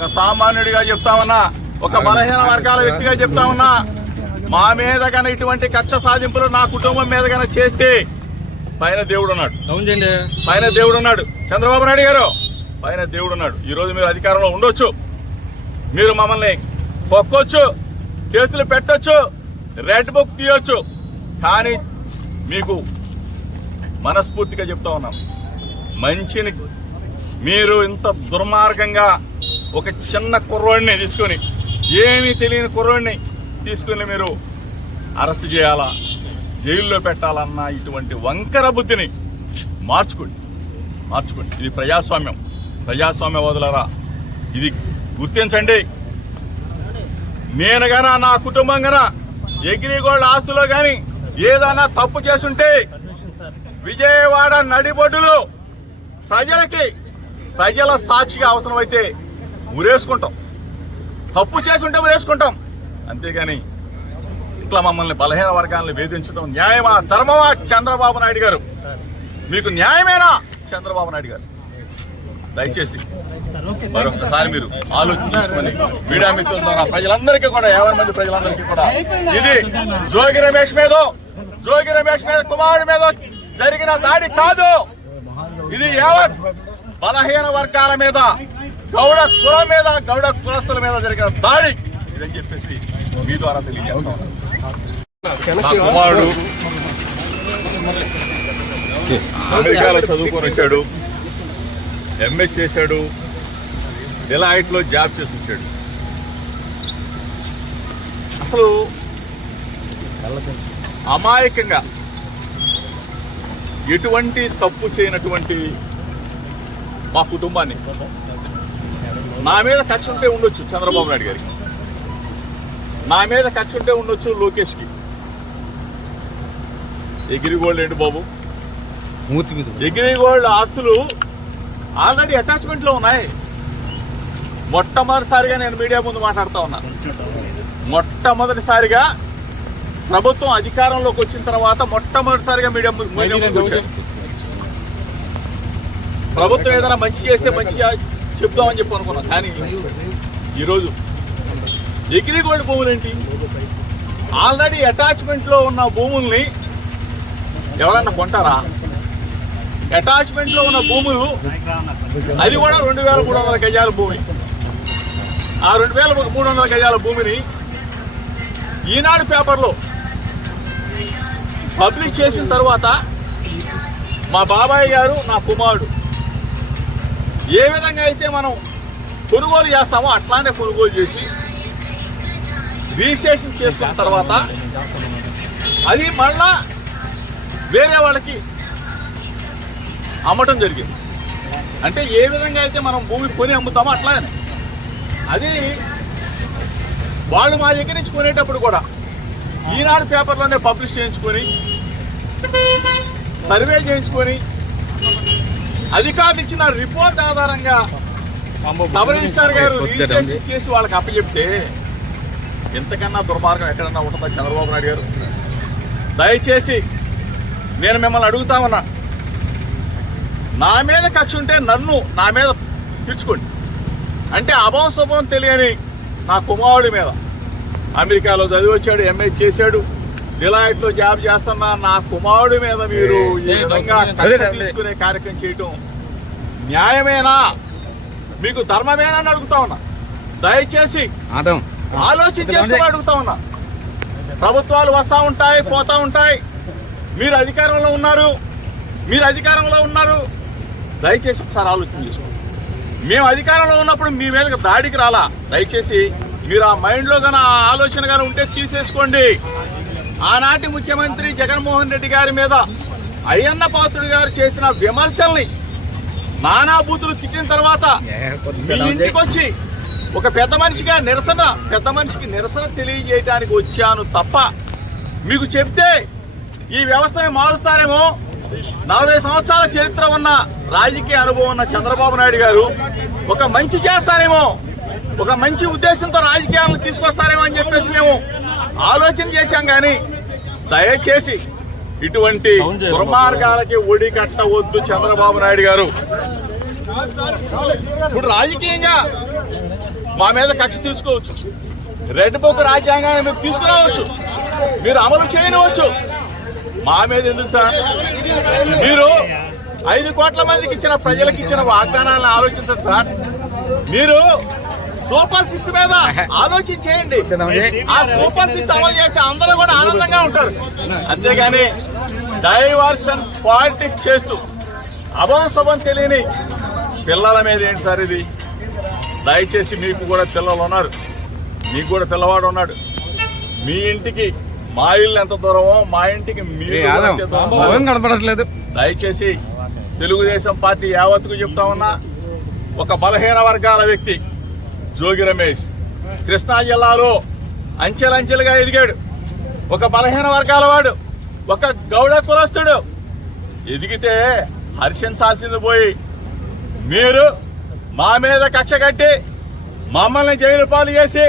ఒక సామాన్యుడిగా చెప్తా ఉన్నా ఒక బలహీన వర్గాల వ్యక్తిగా చెప్తా ఉన్నా మా మీద కన ఇటువంటి కక్ష సాధింపులు నా కుటుంబం మీద కన చేస్తే పైన దేవుడు ఉన్నాడు. పైన దేవుడు ఉన్నాడు. చంద్రబాబు నాయుడు గారు పైన దేవుడు ఉన్నాడు. ఈ రోజు మీరు అధికారంలో ఉండొచ్చు. మీరు మమ్మల్ని పొక్కొచ్చు కేసులు పెట్టొచ్చు రెడ్ బుక్ తీయొచ్చు. కానీ మీకు మనస్ఫూర్తిగా చెప్తా ఉన్నాం. మంచిని మీరు ఇంత దుర్మార్గంగా ఒక చిన్న కుర్రోడిని తీసుకొని ఏమీ తెలియని కుర్రోడిని తీసుకొని మీరు అరెస్ట్ చేయాలా? జైల్లో పెట్టాలన్న ఇటువంటి వంకర బుద్ధిని మార్చుకోండి. మార్చుకోండి. ఇది ప్రజాస్వామ్యం. ప్రజాస్వామ్యవాదులరా ఇది గుర్తించండి. నేను గన నా కుటుంబం గన ఎగిరిగోళ్ళ ఆస్తులో కానీ ఏదైనా తప్పు చేస్తుంటే విజయవాడ నడిబొడ్డులో ప్రజలకి ప్రజల సాక్షిగా అవసరమైతే ఉరేసుకుంటాం తప్పు చేసుంటే ఉరేసుకుంటాం అంతేగాని ఇట్లా మమ్మల్ని బలహీన వర్గాలను వేధించడం న్యాయమా ధర్మమా? చంద్రబాబు నాయుడు గారు. మీకు న్యాయమేనా? చంద్రబాబు నాయుడు గారు. దయచేసి మరొకసారి మీరు ఆలోచించుకొని మీడియా ప్రజలందరికీ కూడా యాభై మంది ప్రజలందరికీ కూడా ఇది జోగి రమేష్ మీదో జోగి రమేష్ మీద కుమారుడి మీద జరిగిన దాడి కాదు. ఇది యావత్ బలహీన వర్గాల మీద గౌడ కులం మీద గౌడ కులస్తుల మీద జరిగిన దాడి ఇదని చెప్పేసి మీ ద్వారా తెలియజేస్తా. కుమారుడు అమెరికాలో చదువుకొని వచ్చాడు. ఎంఏ చేశాడు. డిలాయిట్లో జాబ్ చేసి వచ్చాడు. అసలు అమాయకంగా ఎటువంటి తప్పు చేయనటువంటి మా కుటుంబాన్ని నా మీద కక్ష ఉంటే ఉండొచ్చు చంద్రబాబు నాయుడు గారికి నా మీద కక్ష ఉంటే ఉండొచ్చు లోకేష్కి. ఎగిరిగోల్డ్ ఏంటి బాబు? మూతి మీద ఎగిరిగోల్డ్ ఆస్తులు ఆల్రెడీ అటాచ్మెంట్లో ఉన్నాయి. మొట్టమొదటిసారిగా నేను మీడియా ముందు మాట్లాడుతా ఉన్నా. మొట్టమొదటిసారిగా ప్రభుత్వం అధికారంలోకి వచ్చిన తర్వాత మొట్టమొదటిసారిగా మీడియా ముందు మీడియా ముందుకు వచ్చారు ప్రభుత్వం ఏదైనా మంచి చేస్తే మంచి చెప్దామని చెప్పి అనుకున్నాం. కానీ ఈరోజు ఎగిరిగోల్డ్ భూములు ఏంటి ఆల్రెడీ అటాచ్మెంట్లో ఉన్న భూముల్ని ఎవరన్నా కొంటారా? అటాచ్మెంట్లో ఉన్న భూములు అది కూడా రెండు వేల మూడు వందల గజాల భూమి. ఆ రెండు వేల మూడు వందల గజాల భూమిని ఈనాడు పేపర్లో పబ్లిష్ చేసిన తర్వాత మా బాబాయ్ గారు నా కుమారుడు ఏ విధంగా అయితే మనం కొనుగోలు చేస్తామో అట్లానే కొనుగోలు చేసి రిజిస్ట్రేషన్ చేసుకున్న తర్వాత అది మళ్ళా వేరే వాళ్ళకి అమ్మటం జరిగింది. అంటే ఏ విధంగా అయితే మనం భూమి కొని అమ్ముతామో అట్లానే. అది వాళ్ళు మా దగ్గర నుంచి కొనేటప్పుడు కూడా ఈనాడు పేపర్లోనే పబ్లిష్ చేయించుకొని సర్వే చేయించుకొని అధికారులు ఇచ్చిన రిపోర్ట్ ఆధారంగా సబ్ రిజిస్టార్ గారు రిజిస్ట్రేషన్ చేసి వాళ్ళకి అప్పచెప్తే ఎంతకన్నా దుర్మార్గం ఎక్కడన్నా ఉంటుందా చంద్రబాబు నాయుడు గారు? దయచేసి నేను మిమ్మల్ని అడుగుతా ఉన్నా. నా మీద కక్ష ఉంటే నన్ను నా మీద తీర్చుకోండి. అంటే అభం శుభం తెలియని నా కుమారుడి మీద. అమెరికాలో చదివి వచ్చాడు ఎంఏ చేశాడు. డిలైట్లో జాబ్ చేస్తున్న నా కుమారుడి మీద మీరు ఈ విధంగా తీర్చుకునే కార్యక్రమం చేయటం న్యాయమేనా? మీకు ధర్మమేనా అని అడుగుతా ఉన్నా. దయచేసి ఆలోచన చేసుకుని అడుగుతా ఉన్నా. ప్రభుత్వాలు వస్తా ఉంటాయి పోతా ఉంటాయి. మీరు అధికారంలో ఉన్నారు. మీరు అధికారంలో ఉన్నారు. దయచేసి ఒకసారి ఆలోచన చేసుకోండి. మేము అధికారంలో ఉన్నప్పుడు మీ మీదకి దాడికి రాలా. దయచేసి మీరు ఆ మైండ్లో గన ఆ ఆలోచన గాని ఉంటే తీసేసుకోండి. ఆనాటి ముఖ్యమంత్రి జగన్మోహన్ రెడ్డి గారి మీద అయ్యన్న పాత్రుడు గారు చేసిన విమర్శల్ని నానా బూతులు తిట్టిన తర్వాత మీ ఇంటికి వచ్చి ఒక పెద్ద మనిషిగా నిరసన పెద్ద మనిషికి నిరసన తెలియజేయడానికి వచ్చాను తప్ప మీకు చెప్తే ఈ వ్యవస్థని మారుస్తారేమో? నలభై సంవత్సరాల చరిత్ర ఉన్న రాజకీయ అనుభవం ఉన్న చంద్రబాబు నాయుడు గారు ఒక మంచి చేస్తారేమో? ఒక మంచి ఉద్దేశంతో రాజకీయాలను తీసుకొస్తారేమో అని చెప్పేసి మేము ఆలోచన చేశాం కానీ దయచేసి ఇటువంటి దుర్మార్గాలకి ఒడి కట్టవద్దు చంద్రబాబు నాయుడు గారు. ఇప్పుడు రాజకీయంగా మా మీద కక్ష తీర్చుకోవచ్చు. రెడ్ బుక్ రాజ్యాంగాన్ని మీరు తీసుకురావచ్చు. మీరు అమలు చేయనివచ్చు మా మీద ఎందుకు సార్? మీరు ఐదు కోట్ల మందికి ఇచ్చిన ప్రజలకు ఇచ్చిన వాగ్దానాలను ఆలోచించండి సార్. మీరు సూపర్ సిక్స్ మీద ఆలోచించేయండి. ఆ సూపర్ సిక్స్ అమలు చేస్తే అందరూ కూడా ఆనందంగా ఉంటారు. అంతేగాని డైవర్షన్ పాలిటిక్స్ చేస్తూ అభంశుభం తెలియని పిల్లల మీద ఏంటి సార్ ఇది? దయచేసి మీకు కూడా పిల్లలు ఉన్నారు. మీకు కూడా పిల్లవాడు ఉన్నాడు. మీ ఇంటికి మా ఇల్లు ఎంత దూరమో మా ఇంటికి కనపడట్లేదు. దయచేసి తెలుగుదేశం పార్టీ యావత్తుకు చెప్తా ఉన్నా ఒక బలహీన వర్గాల వ్యక్తి జోగి రమేష్. కృష్ణా జిల్లాలో అంచెలంచెలుగా ఎదిగాడు. ఒక బలహీన వర్గాల వాడు ఒక గౌడ కులస్తుడు. ఎదిగితే హర్షించాల్సింది పోయి మీరు మా మీద కక్ష కట్టి మమ్మల్ని జైలు పాలు చేసి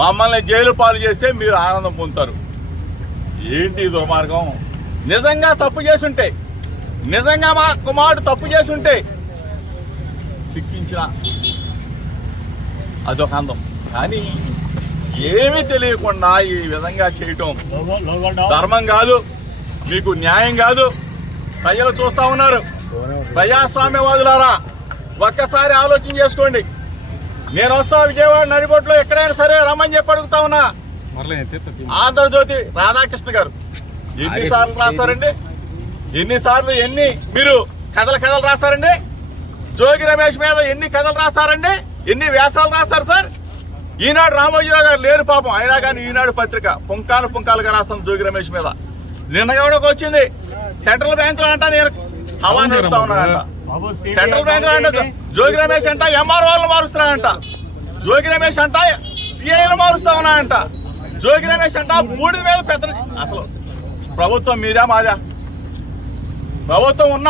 మమ్మల్ని జైలు పాలు చేస్తే మీరు ఆనందం పొందుతారు. ఏంటి దుర్మార్గం నిజంగా తప్పు చేసుంటే నిజంగా మా కుమారుడు తప్పు చేసుంటే శిక్షించిన అదొక అందం కానీ ఏమీ తెలియకుండా ఈ విధంగా చేయటం ధర్మం కాదు మీకు న్యాయం కాదు. ప్రజలు చూస్తా ఉన్నారు. ప్రజాస్వామ్యవాదులారా ఒక్కసారి ఆలోచన చేసుకోండి. నేను వస్తా విజయవాడ నడిబొట్లో ఎక్కడైనా సరే రమ్మని చెప్పి అడుగుతా ఉన్నా. ఆంధ్రజ్యోతి రాధాకృష్ణ గారు. ఎన్నిసార్లు రాస్తారండి? ఎన్నిసార్లు ఎన్ని మీరు కథలు కథలు రాస్తారండి? జోగి రమేష్ మీద ఎన్ని కథలు రాస్తారండి? ఎన్ని వ్యాసాలు రాస్తారు సార్? ఈనాడు రామోజీరావు గారు లేరు పాపం. అయినా కానీ ఈనాడు పత్రిక పుంకాలు పుంకాలుగా రాస్తాం జోగి రమేష్ మీద. నిన్న కూడా వచ్చింది సెంట్రల్ బ్యాంక్లో అంట నేను హవా నడుపుతా ఉన్నానంట. సెంట్రల్ బ్యాంక్లో అంట జోగి రమేష్ అంట ఎంఆర్ఓలు మారుస్తున్నానంట జోగి రమేష్ అంట సిఐలు మారుస్తా ఉన్నానంట జోగి రమేష్ అంట మూడు వేల పెద్ద అసలు ప్రభుత్వం మీదా మాదా? ప్రభుత్వం ఉన్న